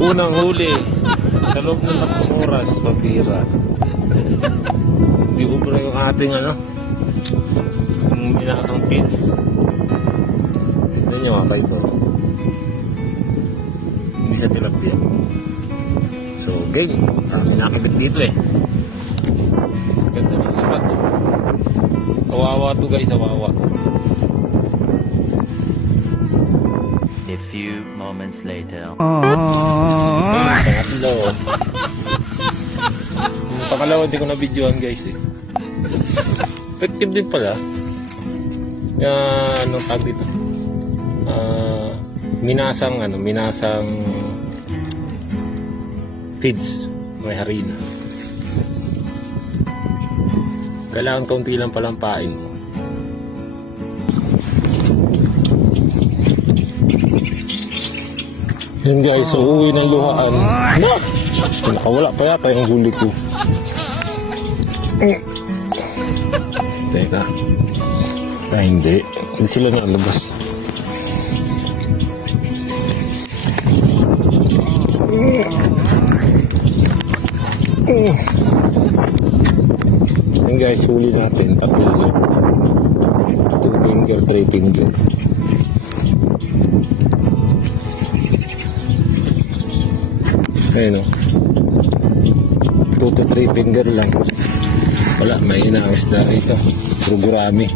Unang huli sa loob ng 3 oras, papira. Hindi ubra yung ating yung minakang pins. Tignan nyo mga kaibo. Hindi siya tilapia. So game, may nakagad dito eh. Ganda ng spot. Kawawa to guys, kawawa. A few moments later. Pangatlo. Yung pangalawa hindi ko na-videoan guys eh. Effective din pala. Anong tag dito? Minasang feeds. May harina. Kailangan kaunti lang palang pain mo. Yun guys, so uuwi ng luhaan. Nakawala pa yata yung huli ko. Teka. Hindi. Hindi sila nalabas. Yun guys, huli natin. 3 finger, 3 finger. Ayun o. 2 to 3 finger lang. Wala, may inaisda rito. Puro gurami.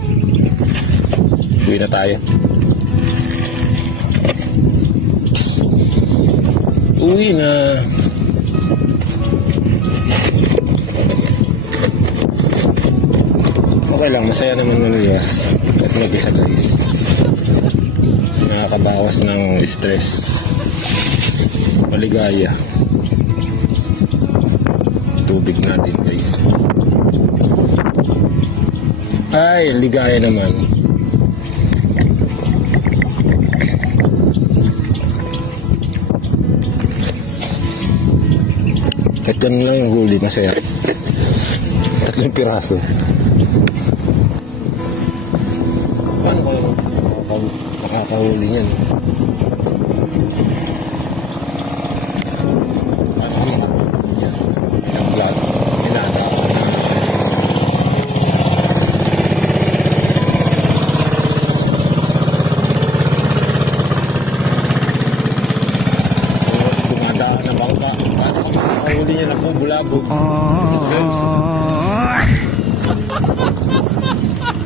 Uwi na tayo. Uwi na. Okay lang, masaya naman malayas. At mag-isa guys. Nakakabawas ng stress. Maligaya. Tubig natin guys. Ay, ligaya naman. Kahit ganun lang yung huli, masaya. 3 piraso. Paano kayo makakahuli niyan? Huli niya na po, bulabog. Sense.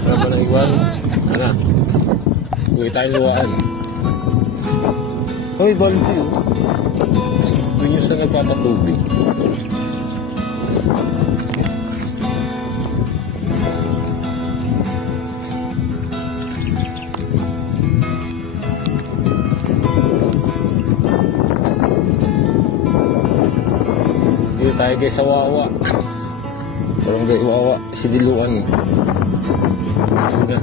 Ano ba nang iwan? Ano? Huwag tayong luwaan. Hoy, balik kayo. Doon nyo sa nagpapatubig. Dito tayo guys sa Wawa. Barangay Wawa, Sidiluan. Una.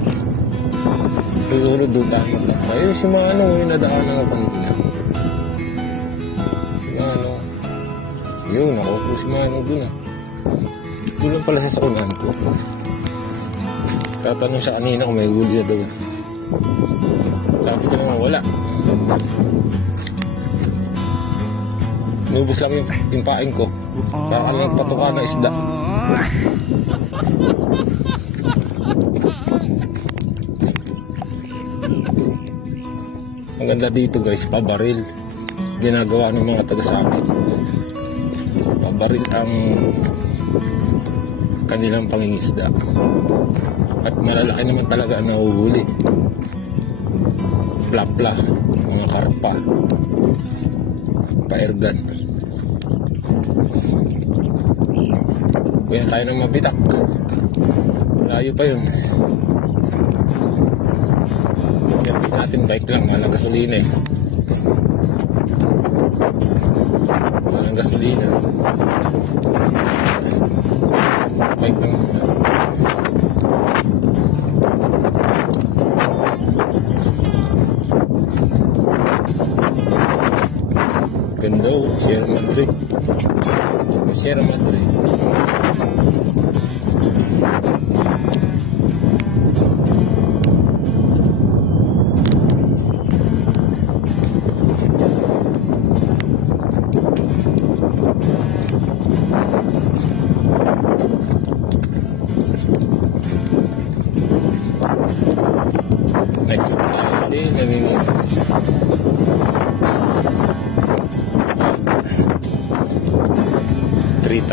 Susunod doon tayo magkaka. Ayun si Manong, yung nadaanan ako kanina. Si Manong. Yun, nakupo si Manong doon ah. Doon lang pala sa sakunan ko. Tatanong siya kanina kung may huli na daw. Sabi ko naman wala. Nubos lang yung pain ko. Kaya lang patuka ng isda. Ang ganda dito guys, pabaril. Ginagawa ng mga taga-sabit. Pabaril ang kanilang pangingisda. At malalaki naman talaga ang nahuhuli. Plapla, mga karpa, paergan. Kuya tayo ng mabitak. Layo pa yun. Service natin bike lang, walang gasolina eh. Walang gasolina. Bike lang. Ganda oh, Sierra Madre. Sierra Madre.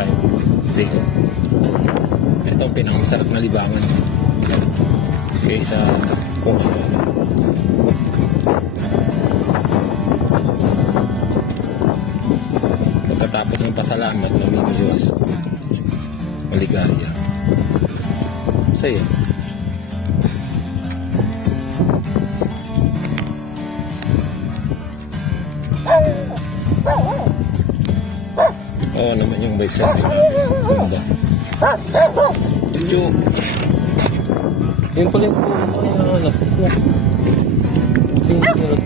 tayo. Hindi. Ito ang pinakasarap na libangan. Kaysa kung ano. Pagkatapos ng pasalamat, namimiwas. Maligaya. Saya. Oo naman yung by service natin. Ganda. Chuchu. Yun pala yung anak ko. Tingnan mo.